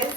guys,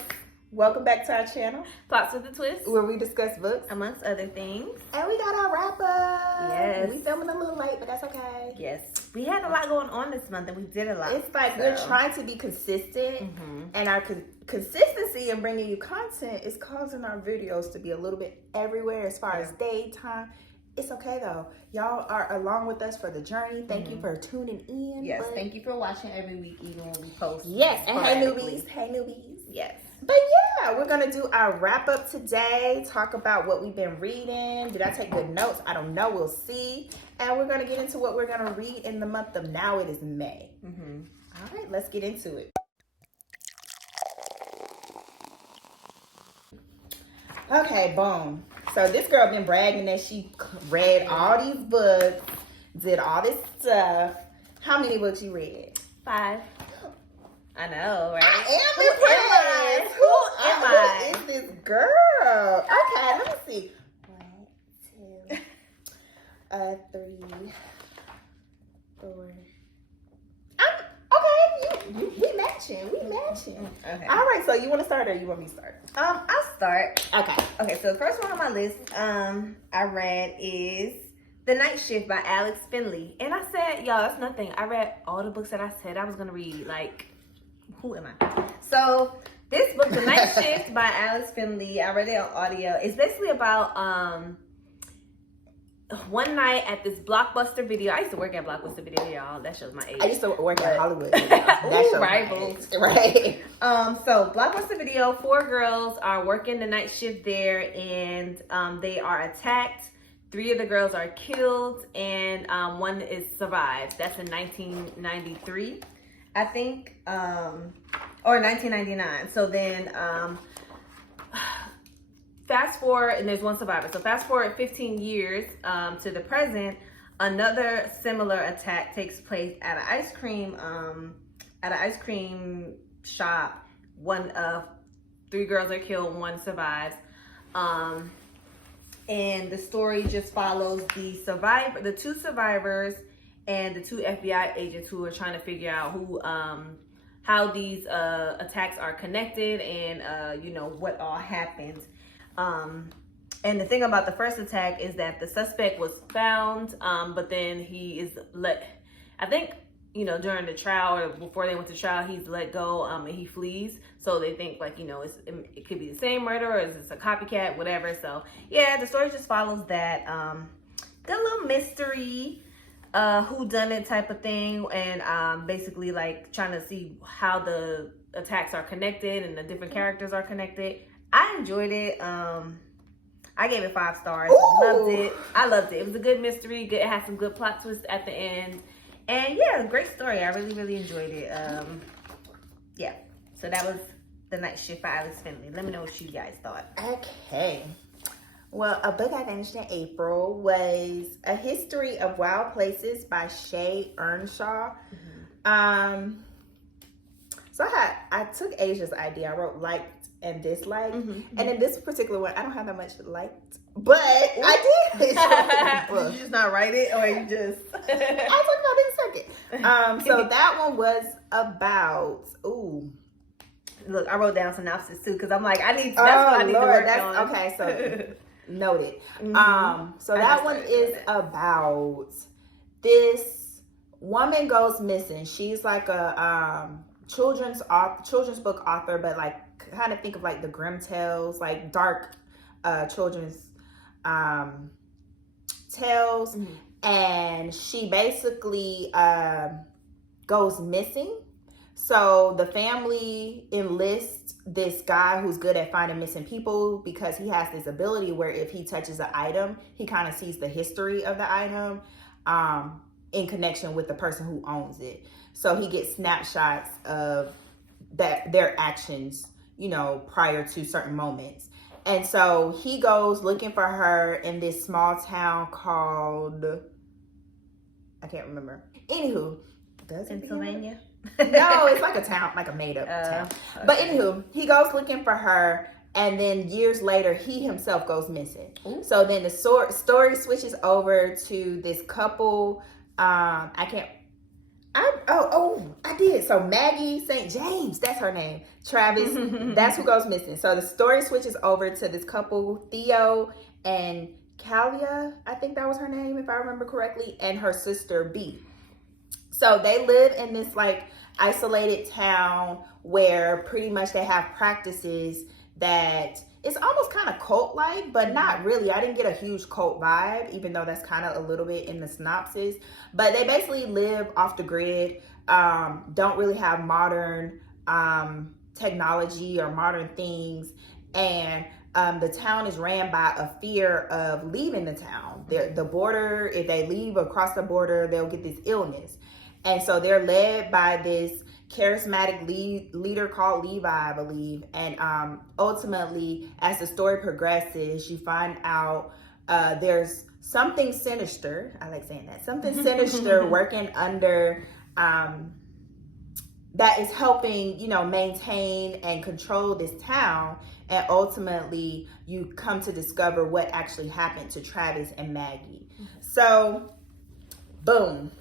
welcome back to our channel, Plots with a Twist, where we discuss books, amongst other things. And we got our wrap up. Yes. We filming a little late, but that's okay. Yes. We had a lot going on this month and we did a lot. It's like we're trying to be consistent, and our consistency in bringing you content is causing our videos to be a little bit everywhere as far as daytime. It's okay though. Y'all are along with us for the journey. Thank you for tuning in. Yes, thank you for watching every week, even when we post. Yes, and hey newbies. Hey newbies. Yes. But yeah, we're gonna do our wrap up today. Talk about what we've been reading. Did I take good notes? I don't know. We'll see. And we're gonna get into what we're gonna read in the month of now. It is May. All right, let's get into it. Okay, boom. So this girl been bragging that she read all these books, did all this stuff. How many books you read? 5. I know, right? I am impressed. Who is this girl? Okay, let me see. 1, 2, 3, 4. Okay, we matching. Okay. All right, so you want to start or you want me to start? I'll start. Okay, so the first one on my list I read is The Night Shift by Alex Finlay. And I said, y'all, that's nothing. I read all the books that I said I was going to read. Like, who am I? So this book, The Night Shift by Alex Finlay, I read it on audio. It's basically about one night at this Blockbuster Video. I used to work at Blockbuster Video, y'all. That shows my age. I used to work at Hollywood. That shows rivals. Right. So Blockbuster Video, 4 girls are working the night shift there, and they are attacked. 3 of the girls are killed, and 1 is survived. That's in 1993, I think, or 1999. So then fast forward, and there's 1 survivor. So fast forward 15 years to the present, another similar attack takes place at an ice cream shop. 3 girls are killed, 1 survives. And the story just follows the 2 survivors and the 2 FBI agents who are trying to figure out how these attacks are connected, and what all happened. And the thing about the first attack is that the suspect was found, but then he is I think, during the trial or before they went to trial, he's let go, and he flees. So they think it could be the same murder, or is this a copycat, whatever. So yeah, the story just follows that. Good little mystery, whodunit type of thing, and basically trying to see how the attacks are connected and the different characters are connected. I enjoyed it. I gave it 5 stars. Loved it. I loved it. It was a good mystery. It had some good plot twists at the end. And yeah, great story. I really, really enjoyed it. Yeah. So that was The Night Shift by Alex Finlay. Let me know what you guys thought. Okay. Well, a book I finished in April was A History of Wild Places by Shea, Ernshaw. So I took Asia's idea. I wrote liked and disliked. And in this particular one, I don't have that much liked, but I did. Did you just not write it, or you just? I'll talk about it in a second. So that one was about, Look, I wrote down synopsis too, because I'm like, that's what I need to work on. Okay, so noted. So that one is about this woman goes missing. She's like a children's book author, but kind of think of the Grimm Tales, dark children's tales. And she basically goes missing. So the family enlists this guy who's good at finding missing people, because he has this ability where if he touches an item, he kind of sees the history of the item in connection with the person who owns it. So he gets snapshots of their actions, prior to certain moments. And so he goes looking for her in this small town called, I can't remember. Anywho, Pennsylvania? No, it's like a town, like a made up town. Okay. But anywho, he goes looking for her, and then years later, he himself goes missing. Ooh. So then the story switches over to this couple. I did. So Maggie St. James, that's her name. Travis, that's who goes missing. So the story switches over to this couple, Theo and Kalia, I think that was her name, if I remember correctly, and her sister B. So they live in this like isolated town where pretty much they have practices that it's almost kind of cult-like, but not really. I didn't get a huge cult vibe, even though that's kind of a little bit in the synopsis. But they basically live off the grid, don't really have modern technology or modern things. And the town is ran by a fear of leaving the town. The border, if they leave across the border, they'll get this illness. And so they're led by this charismatic leader called Leigh, I believe. And ultimately, as the story progresses, you find out there's something sinister. I like saying that. Something sinister working under that is helping, maintain and control this town. And ultimately, you come to discover what actually happened to Travis and Maggie. So, boom.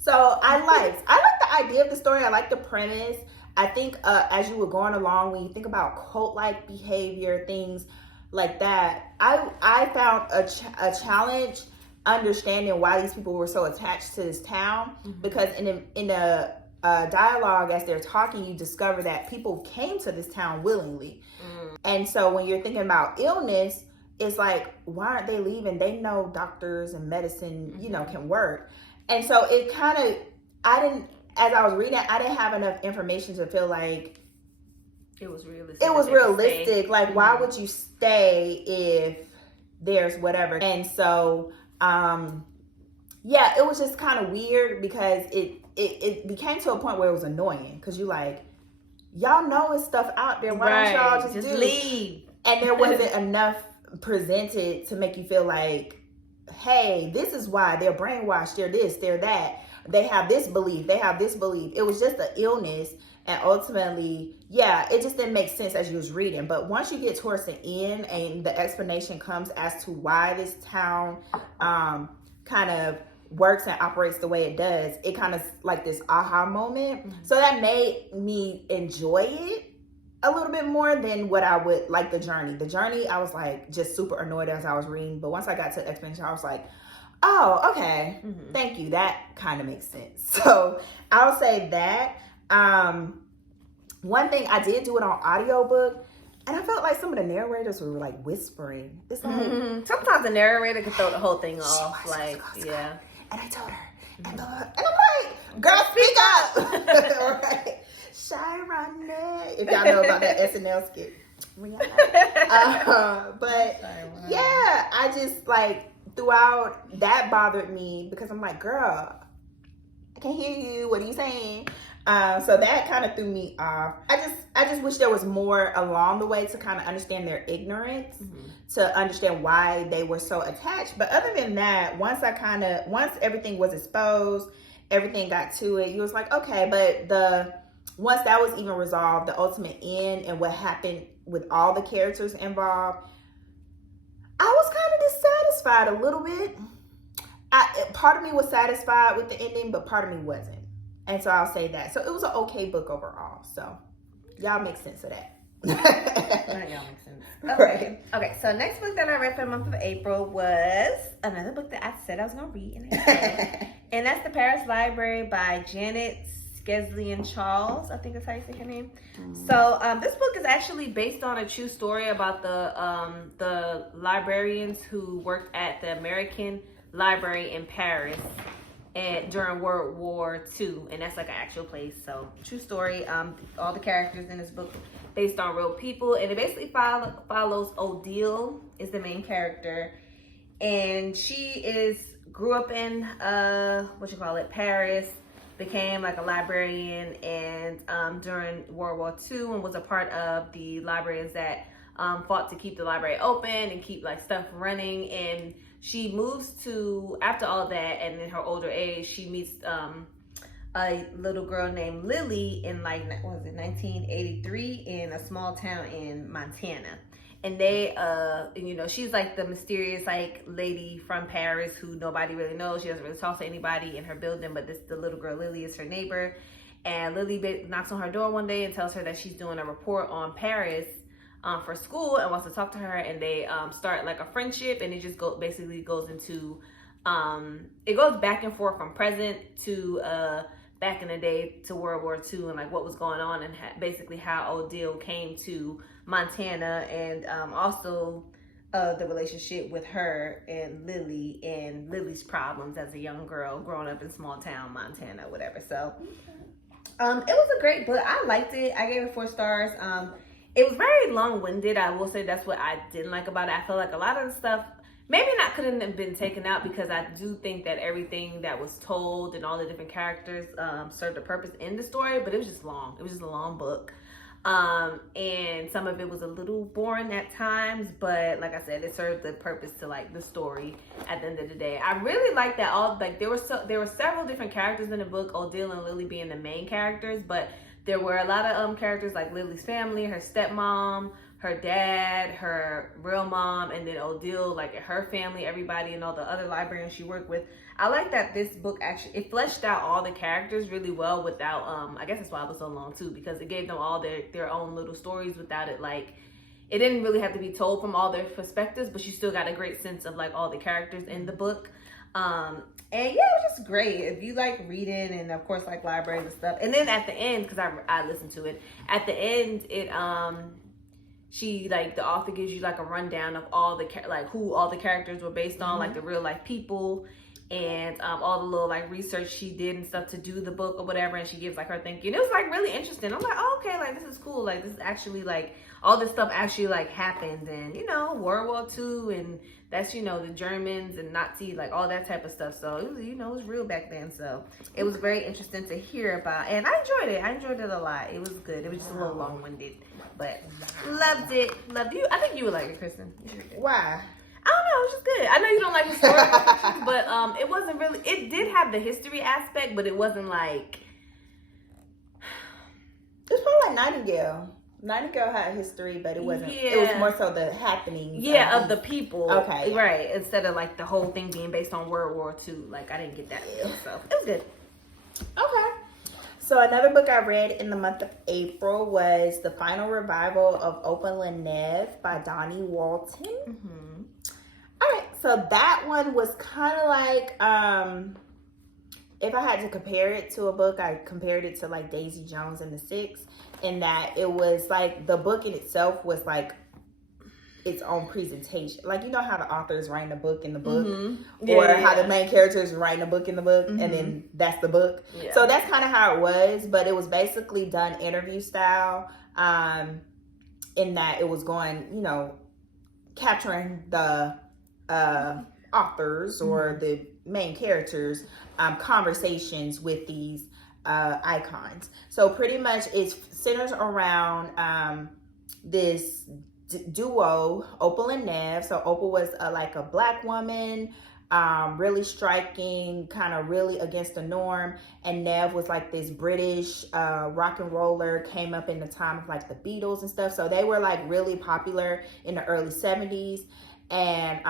So I like the idea of the story. I like the premise. I think as you were going along, when you think about cult-like behavior, things like that, I found a challenge understanding why these people were so attached to this town. Because in a dialogue, as they're talking, you discover that people came to this town willingly. And so when you're thinking about illness, it's like, why aren't they leaving? They know doctors and medicine, can work. And so it kind of, as I was reading it, I didn't have enough information to feel like it was realistic. It was realistic. Like, why would you stay if there's whatever? And so, it was just kind of weird because it became to a point where it was annoying because you're like, y'all know it's stuff out there. Why don't y'all just leave? And there wasn't enough presented to make you feel like, hey, this is why they're brainwashed, they're this, they're that, they have this belief, they have this belief. It was just an illness, and ultimately, it just didn't make sense as you was reading. But once you get towards the end and the explanation comes as to why this town kind of works and operates the way it does, it kind of like this aha moment. So that made me enjoy it a little bit more than what I would like the journey. The journey, I was like just super annoyed as I was reading. But once I got to the explanation, I was like, oh, okay. Thank you. That kind of makes sense. So I'll say that. One thing, I did do it on audiobook, and I felt like some of the narrators were like whispering. It's like sometimes the narrator can throw the whole thing off. And I told her, and I'm like, girl, speak up. Right. Shy Ronette. If y'all know about that SNL skit. But I just like throughout that bothered me because I'm like, girl, I can't hear you. What are you saying? So that kind of threw me off. I just wish there was more along the way to kind of understand their ignorance, to understand why they were so attached. But other than that, once everything was exposed, everything got to it, you was like, okay, but once that was even resolved, the ultimate end and what happened with all the characters involved, I was kind of dissatisfied a little bit. Part of me was satisfied with the ending, but part of me wasn't. And so I'll say that. So it was an okay book overall. So y'all make sense of that. Not y'all make sense. Okay. Okay, so next book that I read for the month of April was another book that I said I was going to read. And that's The Paris Library by Janet Skeslien Charles, I think that's how you say her name. So this book is actually based on a true story about the librarians who worked at the American Library in Paris during World War II, and that's like an actual place. So true story. All the characters in this book based on real people, and it basically follows Odile is the main character, and she grew up in Paris. Became like a librarian and during World War II, and was a part of the librarians that fought to keep the library open and keep like stuff running. And she moves to, after all that, and in her older age, she meets a little girl named Lily in like, what was it, 1983 in a small town in Montana. And they, you know, she's like the mysterious like lady from Paris who nobody really knows. She doesn't really talk to anybody in her building, but the little girl Lily is her neighbor. And Lily knocks on her door one day and tells her that she's doing a report on Paris for school and wants to talk to her. And they start like a friendship, and it just basically goes into, it goes back and forth from present to back in the day to World War II and like what was going on, and basically how Odile came to Montana, and also the relationship with her and Lily, and Lily's problems as a young girl growing up in small town Montana, whatever. So it was a great book. I liked it. I gave it 4 stars. It was very long-winded. I will say that's what I didn't like about it. I feel like a lot of the stuff maybe not couldn't have been taken out, because I do think that everything that was told and all the different characters served a purpose in the story, but it was just long. It was just a long book. And some of it was a little boring at times, but like I said, it served the purpose to like the story at the end of the day. I really like that there were several different characters in the book, Odile and Lily being the main characters, but there were a lot of characters like Lily's family, her stepmom, her dad, her real mom, and then Odile, like her family, everybody, and all the other librarians she worked with. I like that this book actually, it fleshed out all the characters really well without, I guess that's why it was so long too, because it gave them all their own little stories without it, like, it didn't really have to be told from all their perspectives, but you still got a great sense of like all the characters in the book. And yeah, it was just great. If you like reading and of course like libraries and stuff. And then at the end, because I listened to it, at the end, it, she like the author gives you like a rundown of all the like who all the characters were based on, like the real life people, and all the little like research she did and stuff to do the book or whatever, and she gives like her thinking. It was like really interesting. I'm like, oh, okay, like this is cool, like this is actually like all this stuff actually like happened, and you know, World War II, and that's, you know, the Germans and Nazi, like all that type of stuff. So it was, you know, it was real back then. So it was very interesting to hear about, and I enjoyed it a lot. It was good. It was just a little long-winded, but loved it. Loved you. I think you would like it, Kristen. Why? I don't know, it was just good. I know you don't like historical fiction, but it wasn't really, it did have the history aspect, but it wasn't like, it's probably like Nightingale. Nightingale had history, but it wasn't. Yeah. It was more so the happenings. Yeah, of the people. Okay. Right. Instead of like the whole thing being based on World War II. Like I didn't get that. So it was good. Okay. So another book I read in the month of April was The Final Revival of Opal and Neve by Dawnie Walton. Mm-hmm. All right. So that one was kind of like, if I had to compare it to a book, I compared it to like Daisy Jones and the Six, in that it was like the book in itself was like its own presentation. Like, you know how the author's writing a book in the book, or how the main character is writing a book in the book, and then that's the book. Yeah. So that's kind of how it was, but it was basically done interview style, in that it was going, you know, capturing the authors or the main characters' conversations with these icons. So pretty much it centers around this duo, Opal and Neve. So Opal was like a black woman, really striking, kind of really against the norm, and Neve was like this British rock and roller, came up in the time of like the Beatles and stuff. So they were like really popular in the early 70s. And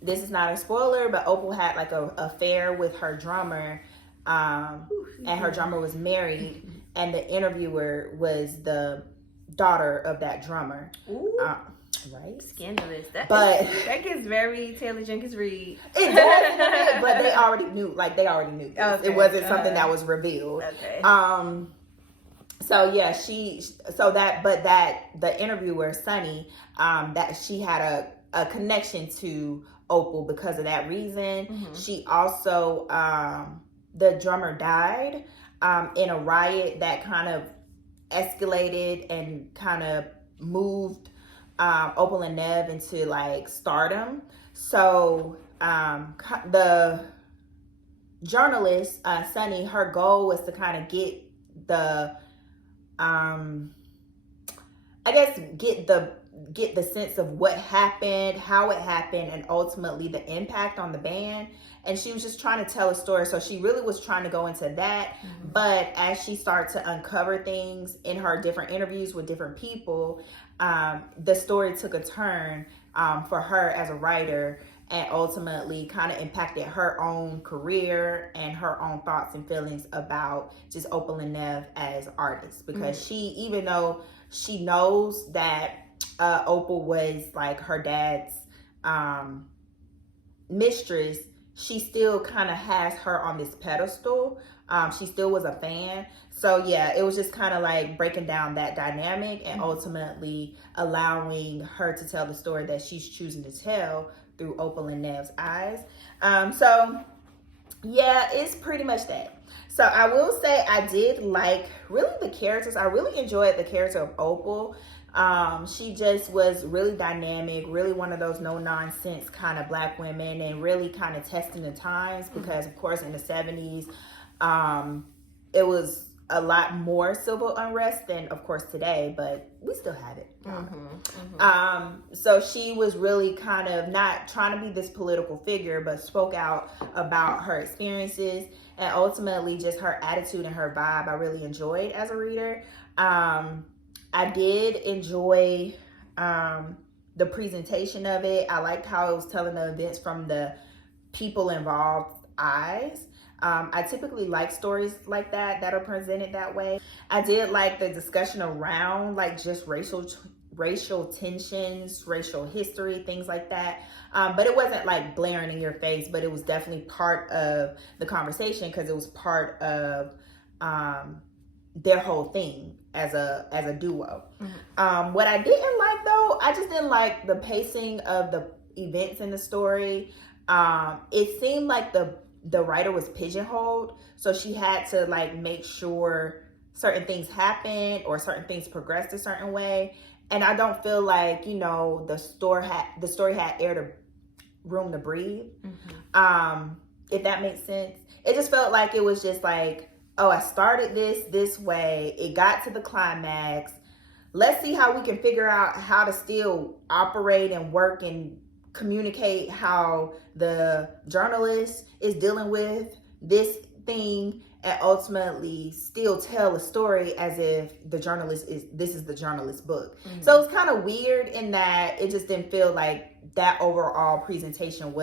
this is not a spoiler, but Opal had like a affair with her drummer, and her drummer was married, and the interviewer was the daughter of that drummer. Right? Scandalous. That gets very Taylor Jenkins Reid. It does, but they already knew. Like, they already knew this. Okay. It wasn't something that was revealed. Okay. So yeah, the interviewer, Sunny, that she had a connection to Opal because of that reason. Mm-hmm. She also, the drummer died in a riot that kind of escalated and kind of moved Opal and Neve into like stardom. So the journalist, Sunny, her goal was to kind of get the get the sense of what happened, how it happened, and ultimately the impact on the band. And she was just trying to tell a story. So she really was trying to go into that. But as she started to uncover things in her different interviews with different people, the story took a turn for her as a writer, and ultimately kind of impacted her own career and her own thoughts and feelings about just Opal and Nev as artists. Because she, even though she knows that Opal was like her dad's mistress, she still kind of has her on this pedestal. She still was a fan. So yeah, it was just kind of like breaking down that dynamic and ultimately allowing her to tell the story that she's choosing to tell through Opal and Nev's eyes. So yeah, it's pretty much that. So I will say I did like really the characters. I really enjoyed the character of Opal. She just was really dynamic, really one of those no nonsense kind of black women, and really kind of testing the times, because of course in the 70s, it was a lot more civil unrest than of course today, but we still have it. So she was really kind of not trying to be this political figure, but spoke out about her experiences and ultimately just her attitude and her vibe I really enjoyed as a reader. I did enjoy the presentation of it. I liked how it was telling the events from the people involved eyes. I typically like stories like that are presented that way. I did like the discussion around like just racial tensions, racial history, things like that. But it wasn't like blaring in your face, but it was definitely part of the conversation because it was part of their whole thing as a duo. What I didn't like though, I just didn't like the pacing of the events in the story. It seemed like the writer was pigeonholed, so she had to like make sure certain things happened or certain things progressed a certain way. And I don't feel like, you know, the story had air to room to breathe. If that makes sense. It just felt like it was just like, oh, I started this way. It got to the climax. Let's see how we can figure out how to still operate and work and communicate how the journalist is dealing with this thing and ultimately still tell a story as if this is the journalist's book. So it's kind of weird in that it just didn't feel like that overall presentation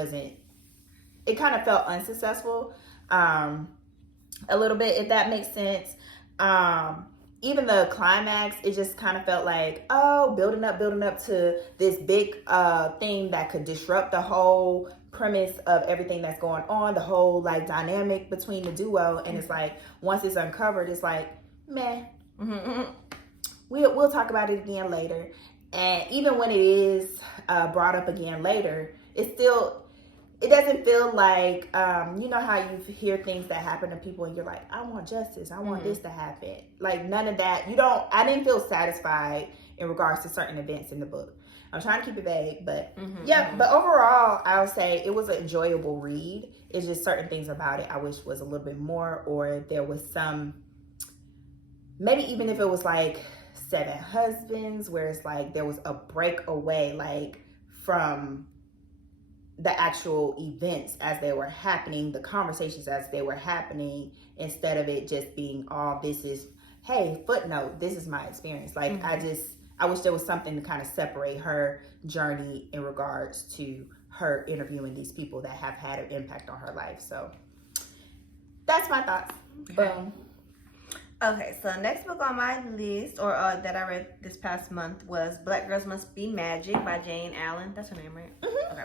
it kind of felt unsuccessful a little bit, if that makes sense. Even the climax, it just kind of felt like, oh, building up to this big thing that could disrupt the whole premise of everything that's going on, the whole like dynamic between the duo. And it's like, once it's uncovered, it's like, meh. We'll talk about it again later. And even when it is brought up again later, it doesn't feel like, you know how you hear things that happen to people and you're like, I want justice. I want this to happen. Like none of that. I didn't feel satisfied in regards to certain events in the book. I'm trying to keep it vague, but but overall, I would say it was an enjoyable read. It's just certain things about it I wish was a little bit more, or there was some, maybe even if it was like 7 Husbands, where it's like there was a break away, like from the actual events as they were happening, the conversations as they were happening, instead of it just being all this is, hey, footnote, this is my experience. Like I wish there was something to kind of separate her journey in regards to her interviewing these people that have had an impact on her life. So that's my thoughts. Boom. Okay, so next book on my list, or that I read this past month, was Black Girls Must Be Magic by Jayne Allen. That's her name, right? Okay.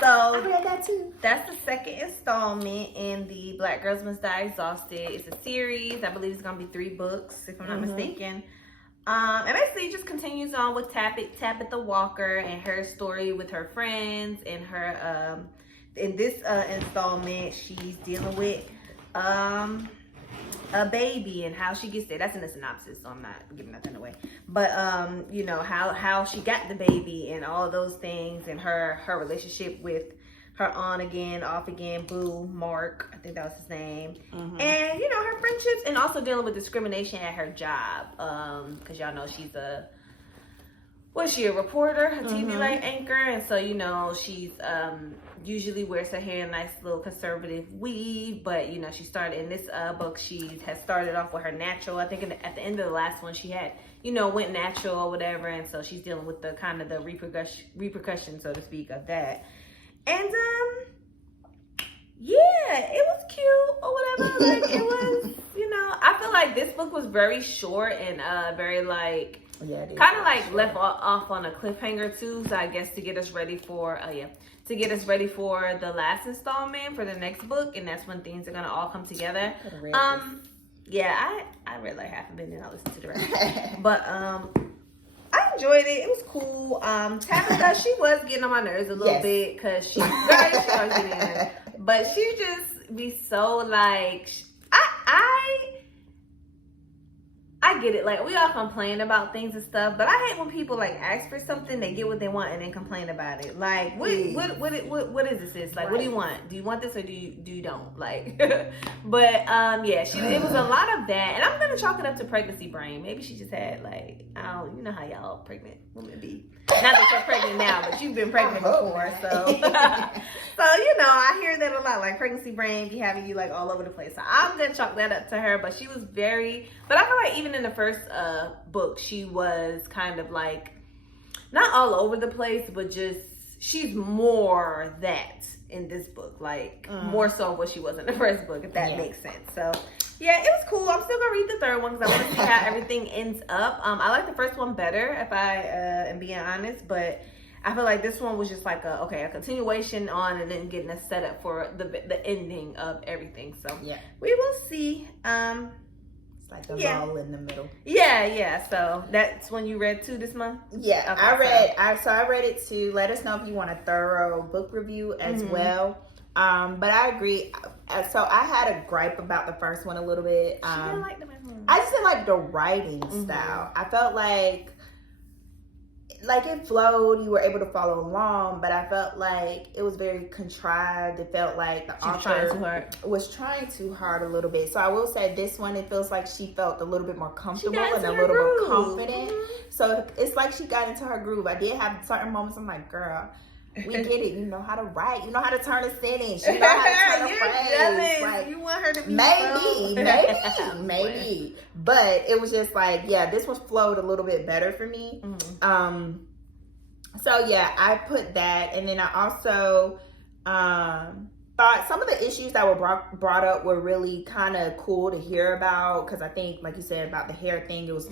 So I read that too. That's the second installment in the Black Girls Must Die Exhausted. It's a series. I believe it's gonna be 3 books, if I'm not mistaken. And basically it just continues on with Tabitha Walker and her story with her friends, and her in this installment she's dealing with a baby and how she gets there. That's in the synopsis, so I'm not giving nothing away. But you know, how she got the baby and all those things, and her relationship with her on again, off again, boo, Mark, I think that was his name. And you know, her friendships, and also dealing with discrimination at her job. Because y'all know she's a was she a reporter, a TV like anchor, and so you know she's usually wears her hair in a nice little conservative weave, but you know she started in this book. She has started off with her natural. I think at the end of the last one she had went natural or whatever, and so she's dealing with the kind of the repercussion, so to speak, of that. And yeah, it was cute or whatever. Like it was, I feel like this book was very short and very like. Yeah, kind of like left off on a cliffhanger too. So I guess to get us ready for the last installment for the next book, and that's when things are gonna all come together. Yeah, I read like half of it and then I listened to the rest. But I enjoyed it. It was cool. Tabitha, she was getting on my nerves a little bit because she was getting in there. But she just be so like I get it. Like, we all complain about things and stuff, but I hate when people like ask for something, they get what they want, and then complain about it. Like, what is this? Like, what do you want? Do you want this or do you don't? Like, but yeah, it was a lot of that, and I'm gonna chalk it up to pregnancy brain. Maybe she just had like, you know how y'all pregnant women be. Not that you're pregnant now, but you've been pregnant before, so so I hear that a lot. Like pregnancy brain be having you like all over the place. So I'm gonna chalk that up to her. But she was but I feel like even in the first book, she was kind of like not all over the place, but just she's more that in this book, like more so what she was in the first book, if that makes sense. So yeah, it was cool. I'm still gonna read the third one because I want to see how everything ends up. I like the first one better, if I am being honest, but I feel like this one was just like a continuation on and then getting a setup for the ending of everything. So yeah, we will see. It's like the lull in the middle. Yeah. So that's when you read 2 this month? Yeah, okay, I read it too. Let us know if you want a thorough book review as well. But I agree. So I had a gripe about the first one a little bit. I didn't like the first one. I just didn't like the writing style. I felt like it flowed. You were able to follow along, but I felt like it was very contrived. It felt like the author was trying too hard a little bit. So I will say this one, it feels like she felt a little bit more comfortable and a little more confident. So it's like she got into her groove. I did have certain moments I'm like, girl, we get it. You know how to write. You know how to turn a sentence. You know how to turn a phrase. Like, you want her to be maybe. But it was just like, yeah, this one flowed a little bit better for me. So yeah, I put that, and then I also thought some of the issues that were brought up were really kind of cool to hear about, because I think, like you said, about the hair thing, it was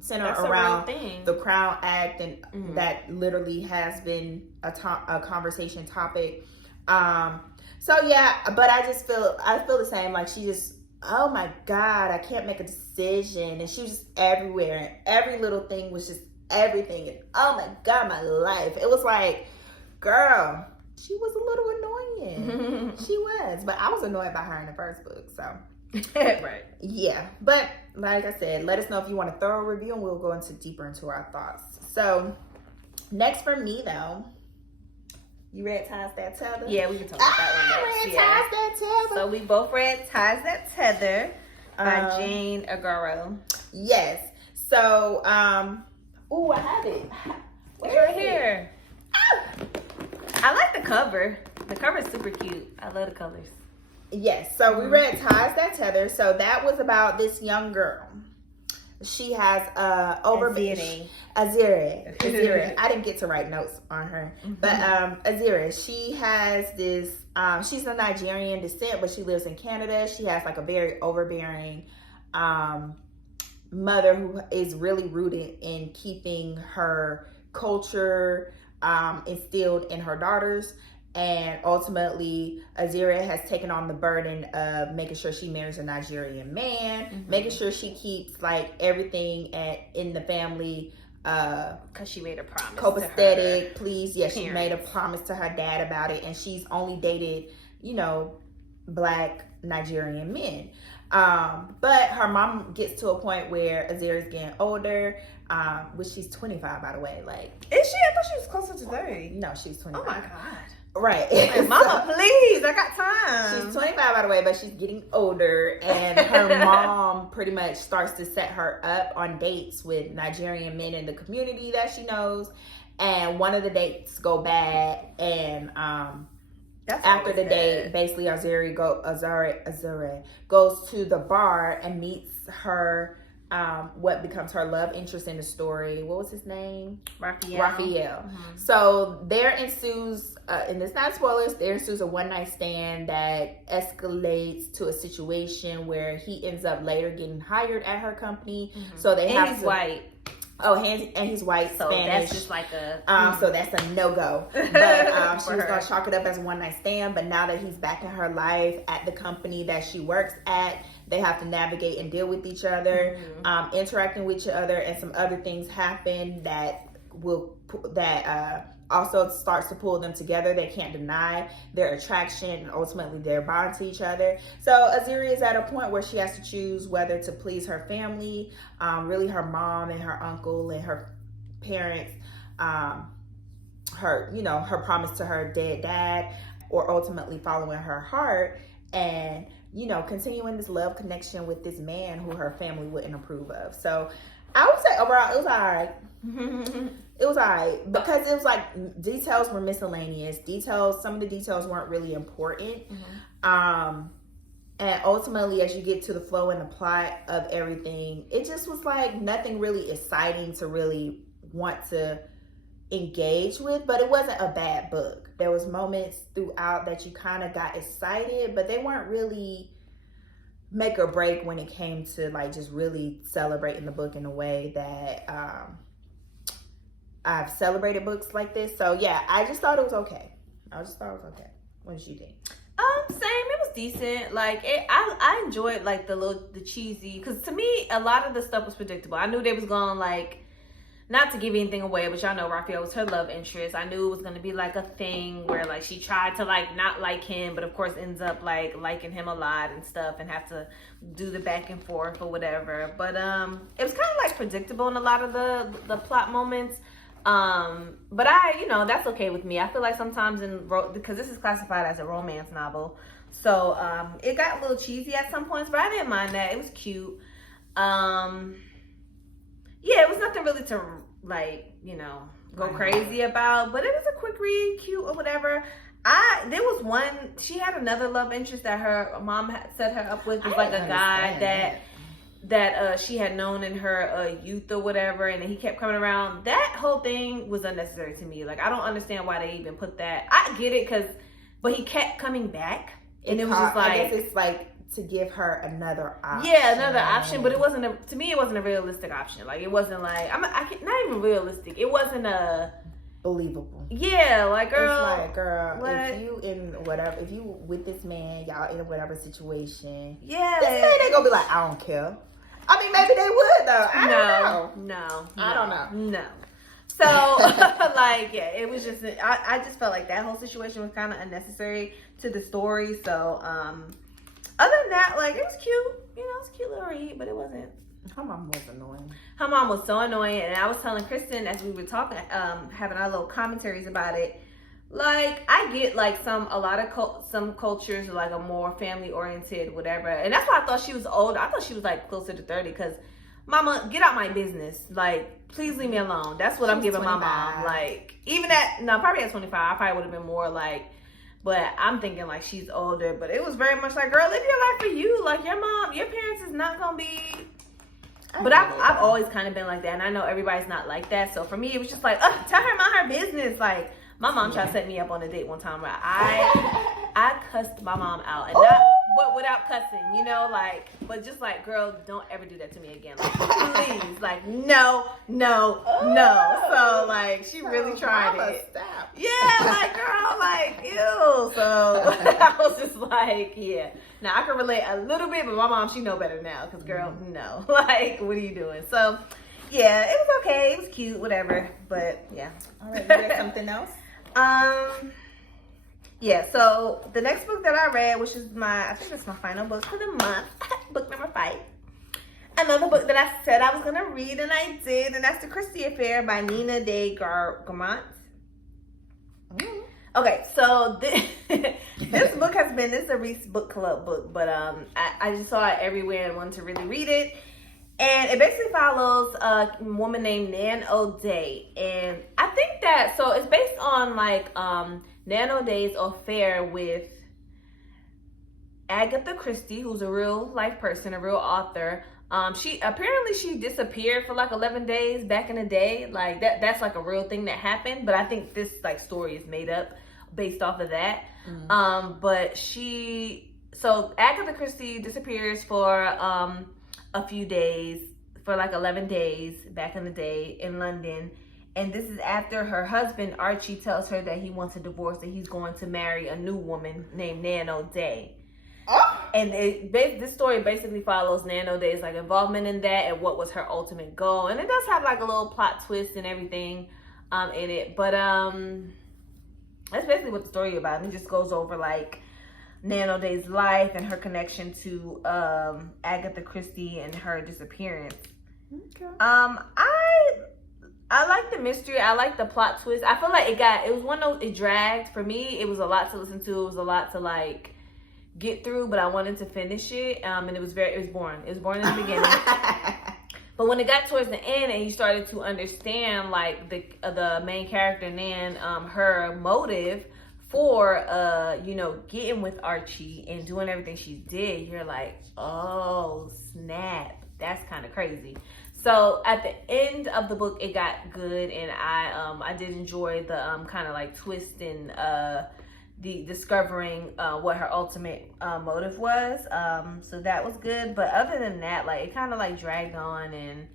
centered around the Crown Act, and that literally has been a conversation topic. So yeah, but I feel the same. Like, she just, oh my God, I can't make a decision, and she was just everywhere, and every little thing was just everything, and oh my God, my life. It was like, girl, she was a little annoying. She was, but I was annoyed by her in the first book, so. Right. Yeah, but like I said, let us know if you want a thorough review, and we'll go deeper into our thoughts. So, next for me though, you read Ties That Tether? Yeah, we can talk about that one next. Ties That Tether. So we both read Ties That Tether by Jayne Igharo. Yes. So, I have it. It's right here. I like the cover. The cover is super cute. I love the colors. Yes. So we read Ties That Tether. So that was about this young girl. She has Azire. I didn't get to write notes on her, but Azire. She has this. She's of Nigerian descent, but she lives in Canada. She has like a very overbearing mother who is really rooted in keeping her culture instilled in her daughters. And ultimately, Azire has taken on the burden of making sure she marries a Nigerian man, making sure she keeps like everything in the family. Because she made a promise. Copacetic, please. Yes, she made a promise to her dad about it, and she's only dated, Black Nigerian men. But her mom gets to a point where Azire's getting older, which she's 25, by the way. Like, is she? I thought she was closer to 30. No, she's 25. Oh my God. Right. Like, Mama, please, I got time. She's 25, by the way, but she's getting older, and her mom pretty much starts to set her up on dates with Nigerian men in the community that she knows, and one of the dates go bad, and after the date, basically Azure goes to the bar and meets her what becomes her love interest in the story. What was his name? Raphael. So there ensues, and it's not spoilers, there ensues a one-night stand that escalates to a situation where he ends up later getting hired at her company. So they have he's white. Oh, and he's white, so Spanish. That's just like a... So that's a no-go. But she was going to chalk it up as a one-night stand. But now that he's back in her life at the company that she works at, they have to navigate and deal with each other, interacting with each other, and some other things happen that also starts to pull them together. They can't deny their attraction and ultimately their bond to each other. So Azure is at a point where she has to choose whether to please her family, really her mom and her uncle and her parents, her promise to her dead dad, or ultimately following her heart and, continuing this love connection with this man who her family wouldn't approve of. So I would say overall it was all right. It was all right because it was like details were miscellaneous. Some of the details weren't really important. And ultimately, as you get to the flow and the plot of everything, it just was like nothing really exciting to really want to engage with, but it wasn't a bad book. There was moments throughout that you kind of got excited, but they weren't really make or break when it came to like just really celebrating the book in a way that I've celebrated books like this. So yeah, I just thought it was okay. What did you think? Same. It was decent. Like I enjoyed like the cheesy, because to me a lot of the stuff was predictable. I knew they was going like, not to give anything away, but y'all know Raphael was her love interest. I knew it was gonna be like a thing where like she tried to like not like him, but of course ends up like liking him a lot and stuff, and have to do the back and forth or whatever. But it was kind of like predictable in a lot of the plot moments. But that's okay with me. I feel like sometimes because this is classified as a romance novel, so it got a little cheesy at some points, but I didn't mind that. It was cute. It was nothing really to like, go crazy about, but it was a quick read, cute or whatever. There was one, she had another love interest that her mom had set her up with. It was like a guy that she had known in her youth or whatever, and then he kept coming around. That whole thing was unnecessary to me. Like, I don't understand why they even put that. I get it, but he kept coming back, and it was just like, I guess it's like to give her another option. Yeah, another option, but it wasn't to me it wasn't a realistic option. Like, it wasn't like not even realistic. It wasn't a believable. Yeah, like, girl. It's like, girl, what? If you with this man, y'all in whatever situation. Yeah. This man ain't gonna be like, I don't care. I mean, maybe they would though. I don't know. I don't know. No. So, like, yeah, it was just, I just felt like that whole situation was kind of unnecessary to the story. So, other than that, like, it was cute. It's a cute little read, but it wasn't. Her mom was annoying. Her mom was so annoying, and I was telling Kristen as we were talking, having our little commentaries about it. Like, I get like some cultures are like a more family oriented, whatever, and that's why I thought she was old. I thought she was like closer to 30. Because, Mama, get out my business. Like, please leave me alone. That's what I'm giving 25. My mom. Like, probably at 25, I probably would have been more like. But I'm thinking like she's older. But it was very much like, girl, live your life for you. Like, your parents is not gonna be. But I've always kind of been like that, and I know everybody's not like that. So for me, it was just like, tell her mind her business. Like, my mom tried to set me up on a date one time where I cussed my mom out, and but without cussing, but just like, girl, don't ever do that to me again. Like, please, like, no. So like, she really tried it. Stop. Yeah, like, girl, like, ew. So I was just like, yeah. Now I can relate a little bit, but my mom, she know better now. Cause girl, no, like, what are you doing? So yeah, it was okay. It was cute, whatever. But yeah. All right, you read something else? Yeah, so the next book that I read, which is I think it's my final book for the month, book number 5. Another book that I said I was going to read, and I did, and that's The Christie Affair by Nan Oday Gallant. Okay, so this book has been, this is a Reese book club book, but I just saw it everywhere and wanted to really read it. And it basically follows a woman named Nan Oday. And I think that, so it's based on like Nan Oday's affair with Agatha Christie, who's a real life person, a real author. She disappeared for like 11 days back in the day. Like that's like a real thing that happened. But I think this like story is made up based off of that. So Agatha Christie disappears for a few days, for like 11 days back in the day in London. And this is after her husband, Archie, tells her that he wants a divorce, that he's going to marry a new woman named Nan Oday. Oh. And this story basically follows Nan Oday's like involvement in that and what was her ultimate goal. And it does have like a little plot twist and everything in it. But that's basically what the story is about. And it just goes over like Nan Oday's life and her connection to Agatha Christie and her disappearance. Okay. I like the mystery. I like the plot twist. I feel like it dragged. For me, it was a lot to listen to. It was a lot to like get through, but I wanted to finish it. And it was boring. It was boring in the beginning. But when it got towards the end and you started to understand like the main character Nan, her motive for getting with Archie and doing everything she did, you're like, oh snap, that's kind of crazy. So at the end of the book, it got good, and I did enjoy the kind of like twist and the discovering what her ultimate motive was. So that was good. But other than that, like it kind of like dragged on, and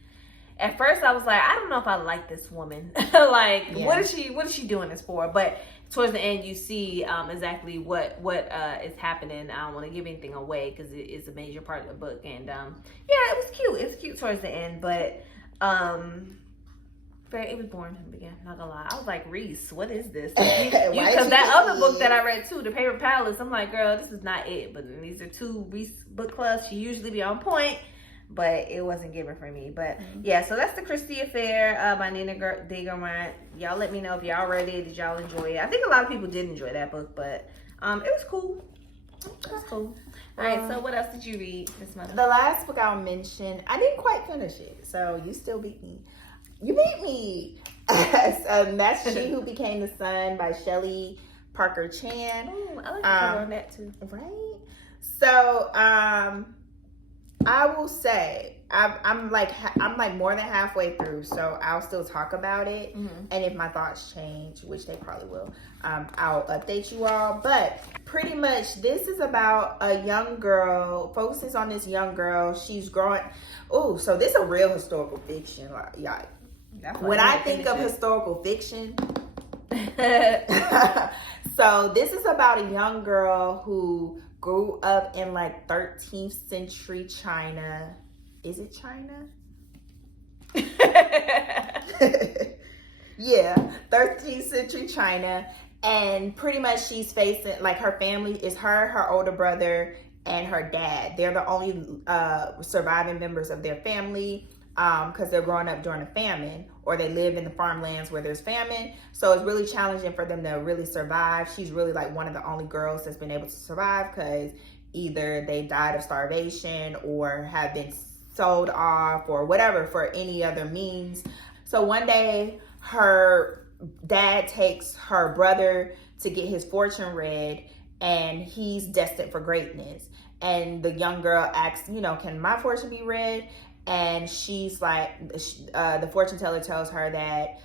at first I was like, I don't know if I like this woman. Like, yeah. What is she doing this for? But towards the end, you see exactly what is happening. I don't want to give anything away because it is a major part of the book. And yeah, it was cute. It was cute towards the end, but it was boring in the beginning. Not gonna lie, I was like, Reese, what is this? Because that other book that I read too, The Paper Palace, I'm like, girl, this is not it. But these are two Reese book clubs. She usually be on point, but it wasn't given for me. But yeah, so that's The Christie Affair by Nan Oday. Y'all let me know if y'all read it. Did y'all enjoy it? I think a lot of people did enjoy that book, but it was cool. It was cool. All right, so what else did you read this month? The last book I'll mention, I didn't quite finish it, so you still beat me. You beat me. That's She Who Became the Sun by Shelley Parker-Chan. Ooh, I like the cover on that too. Right? So, I will say I'm like more than halfway through, so I'll still talk about it. And if my thoughts change, which they probably will, I'll update you all. But pretty much this is about a young girl, focuses on this young girl. She's growing. Oh, so this is a real historical fiction. Like, yeah. When I think of historical fiction, so this is about a young girl who grew up in like 13th century China. Is it China? Yeah, 13th century China. And pretty much she's facing, like, her family is her older brother, and her dad. They're the only surviving members of their family because they're growing up during a famine, or they live in the farmlands where there's famine. So it's really challenging for them to really survive. She's really like one of the only girls that's been able to survive because either they died of starvation or have been sold off or whatever for any other means. So one day her dad takes her brother to get his fortune read, and he's destined for greatness. And the young girl asks, can my fortune be read? And she's like, the fortune teller tells her that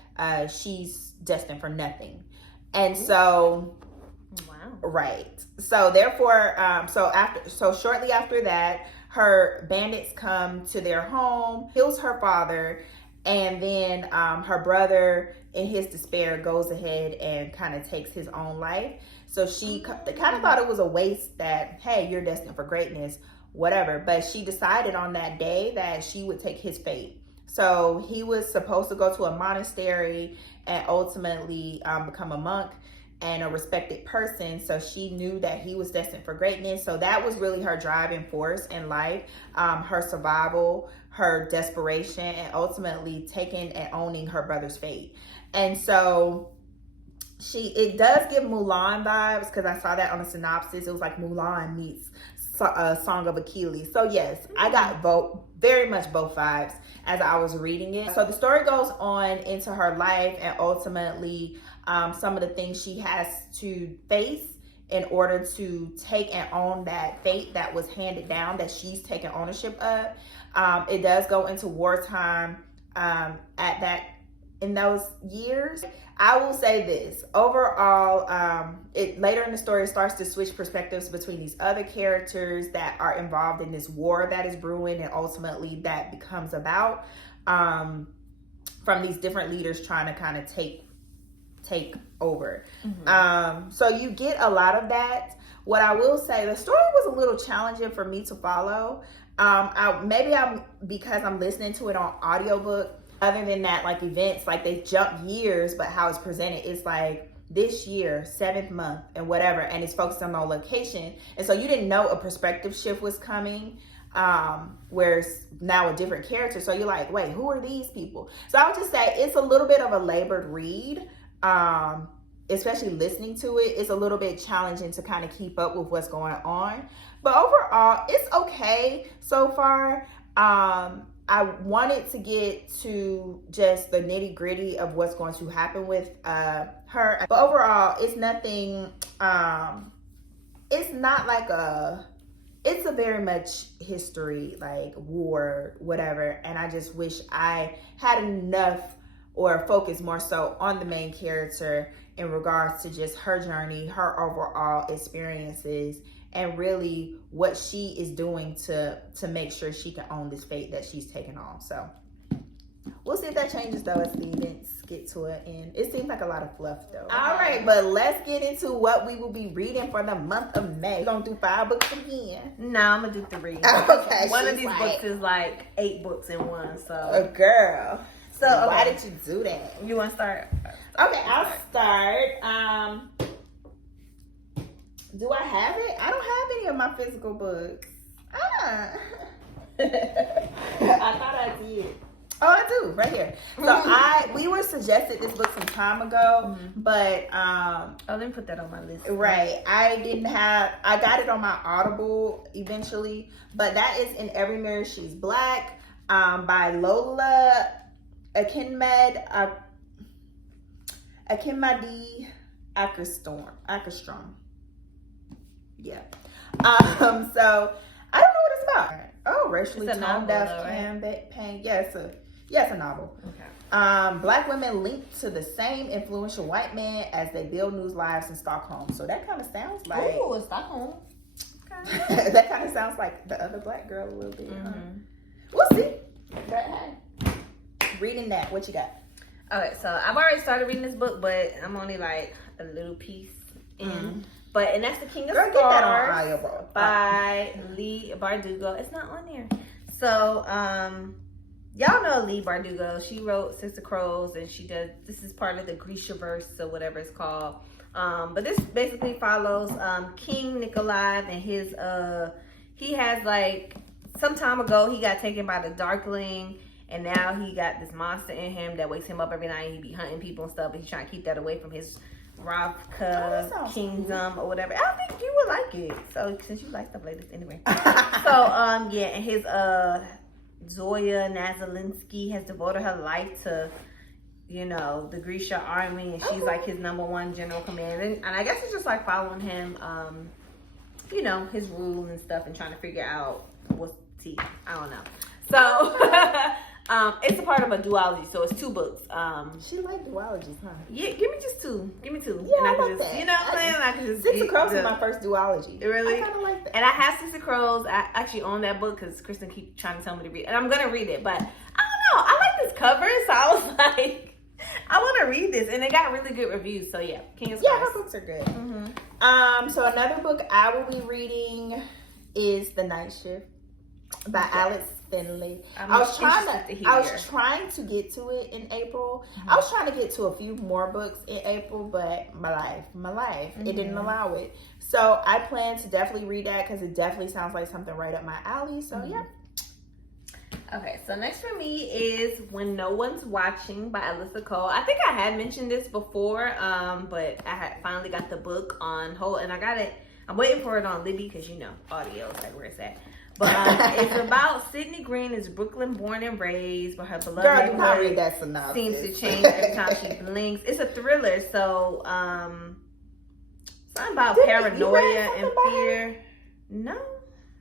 she's destined for nothing. And so, wow. Right. So therefore, so shortly after that, her bandits come to their home, kills her father, and then her brother, in his despair, goes ahead and kind of takes his own life. So she kind of thought it was a waste that, hey, you're destined for greatness, whatever. But she decided on that day that she would take his fate. So he was supposed to go to a monastery and ultimately become a monk and a respected person. So she knew that he was destined for greatness. So that was really her driving force in life, her survival, her desperation, and ultimately taking and owning her brother's fate. And so it does give Mulan vibes, because I saw that on the synopsis. It was like Mulan meets Song of Achilles. So yes, I got very much both vibes as I was reading it. So the story goes on into her life, and ultimately some of the things she has to face in order to take and own that fate that was handed down, that she's taken ownership of. It does go into wartime in those years. I will say this, overall, later in the story, it starts to switch perspectives between these other characters that are involved in this war that is brewing, and ultimately that becomes about from these different leaders trying to kind of take over. So you get a lot of that. What I will say, the story was a little challenging for me to follow. Because I'm listening to it on audiobook. Other than that, like events, like they jump years, but how it's presented, it's like this year, 7th month, and whatever, and it's focused on the location. And so you didn't know a perspective shift was coming, where it's now a different character. So you're like, wait, who are these people? So I would just say it's a little bit of a labored read. Especially listening to it, it's a little bit challenging to kind of keep up with what's going on. But overall, it's okay so far. I wanted to get to just the nitty gritty of what's going to happen with her. But overall, it's nothing, it's not like it's a very much history, like war, whatever. And I just wish I had enough or focus more so on the main character in regards to just her journey, her overall experiences, and really what she is doing to make sure she can own this fate that she's taken on. So we'll see if that changes though as the events get to an end. It seems like a lot of fluff though. All right, but let's get into what we will be reading for the month of May. We're gonna do 5 books again. No, I'm gonna do 3. Okay. One of these books is like 8 books in one. So a girl. So why did you do that? You want to start? Okay, I'll start. Do I have it? I don't have any of my physical books. I thought I did. Oh, I do, right here. So we were suggested this book some time ago, but let me put that on my list. Right. I got it on my Audible eventually, but that is In Every Mirror She's Black, by Lola, Akinmade, Åkerström. Yeah. So I don't know what it's about. Oh, racially tone deaf pain. Yeah, it's a novel. Okay. Black women linked to the same influential white man as they build new lives in Stockholm. So that kind of sounds like. Oh, it's Stockholm. Okay. That kind of sounds like the other black girl a little bit. We'll see. But hey, reading that. What you got? Okay, so I've already started reading this book, but I'm only like a little piece in. And that's The King of Stars, get that on audiobook by Leigh Bardugo. It's not on there. So, y'all know Leigh Bardugo. She wrote Sister Crows, and this is part of the Grishaverse or whatever it's called. But this basically follows King Nikolai and his, he has like, some time ago, he got taken by the Darkling, and now he got this monster in him that wakes him up every night. He be hunting people and stuff, but he's trying to keep that away from his Ravka kingdom or whatever. I think you would like it. So since you like stuff like this anyway. And his Zoya Nazalinsky has devoted her life to, the Grisha army, and she's like his #1 general commander. And I guess it's just like following him, his rule and stuff, and trying to figure out what's tea. I don't know. So it's a part of a duology, so it's 2 books. She liked duologies, huh? Yeah, give me just 2. Give me 2. Yeah, and I like can just, that. you know what I'm saying? I can just. Six of Crows is my first duology. Really? I kind of like that. And I have Six of Crows. I actually own that book because Kristen keeps trying to tell me to read it. And I'm going to read it, but I don't know. I like this cover, so I was like, I want to read this. And it got really good reviews, so yeah. King of Stars. Yeah, her books are good. So another book I will be reading is The Night Shift by Alice Finlay. I was trying to get to it in April. I was trying to get to a few more books in April, but my life, it didn't allow it. So I plan to definitely read that because it definitely sounds like something right up my alley. So yeah. Okay, so next for me is When No One's Watching by Alyssa Cole. I think I had mentioned this before, but I had finally got the book on hold, and I got it. I'm waiting for it on Libby because, you know, audio is like where it's at. But it's about Sydney Green is Brooklyn born and raised, but her beloved Girl, do not read that synopsis. seems to change every time she blinks. It's a thriller, so something about paranoia and fear. No.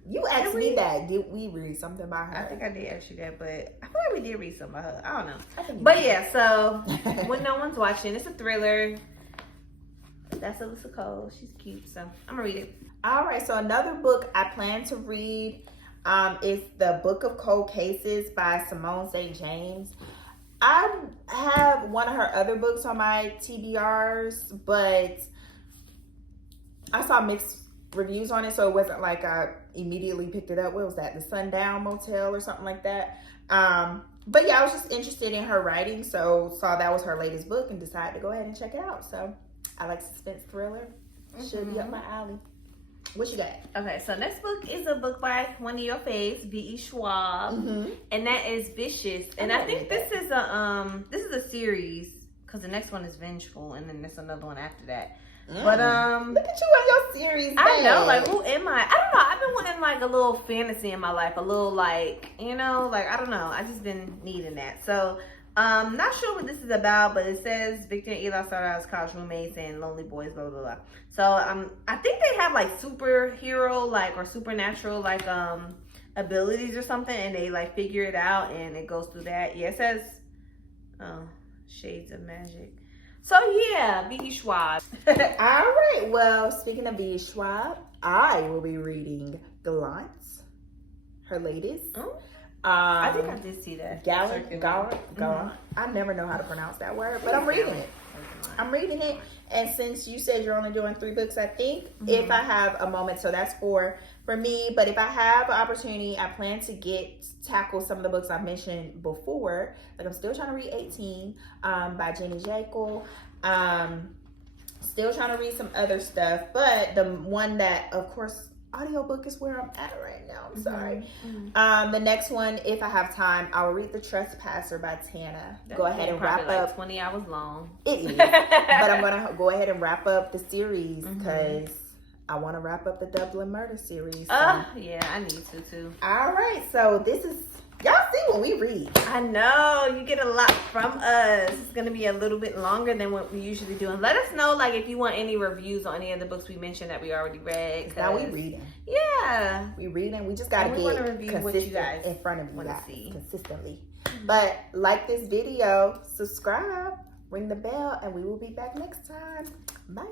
You asked me that. Did we read something about her? I think I did ask you that, but I feel like we did read something about her. I don't know. But yeah, so When No One's Watching, it's a thriller. That's Alyssa Cole. She's cute, so I'm gonna read it. All right, so another book I plan to read is The Book of Cold Cases by Simone St. James. I have one of her other books on my TBRs, but I saw mixed reviews on it, so it wasn't like I immediately picked it up. What was that? The Sundown Motel or something like that. But yeah, I was just interested in her writing, so saw that was her latest book and decided to go ahead and check it out. So I like suspense thriller. Should be up my alley. What you got? Okay, so next book is a book by one of your faves, V.E Schwab, and that is Vicious. And I think this is a series because the next one is Vengeful, and then there's another one after that. But look at you on your series. I know, like, who am I? I don't know. I've been wanting like a little fantasy in my life, a little like, you know, like I don't know. I just been needing that. So not sure what this is about, but it says Victor and Eli started out as college roommates and lonely boys, blah blah blah. So I think they have like superhero like or supernatural like abilities or something, and they like figure it out, and it goes through that. Yeah, it says Shades of Magic. So yeah, V.E Schwab. All right. Well, speaking of V.E Schwab, I will be reading Gallant, her latest. I think I did see that. Gallant. I never know how to pronounce that word, but I'm reading it. I'm reading it, and since you said you're only doing 3 books, I think if I have a moment, so that's 4 for me. But if I have an opportunity, I plan to tackle some of the books I mentioned before. Like I'm still trying to read 18 by Jayne and Jaeckel. Still trying to read some other stuff, but the one that, of course, audiobook is where I'm at right now. I'm sorry. The next one, if I have time, I'll read The Trespasser by Tana. Go ahead and wrap up. 20 hours long. It is. But I'm going to go ahead and wrap up the series because I want to wrap up the Dublin Murder series. So. Yeah, I need to too. All right. So this is, y'all see what we read. I know. You get a lot from us. It's going to be a little bit longer than what we usually do. And let us know, like, if you want any reviews on any of the books we mentioned that we already read. Now we reading. Yeah. We reading. We just got to get consistent in front of you guys. Consistently. But like this video, subscribe, ring the bell, and we will be back next time. Bye.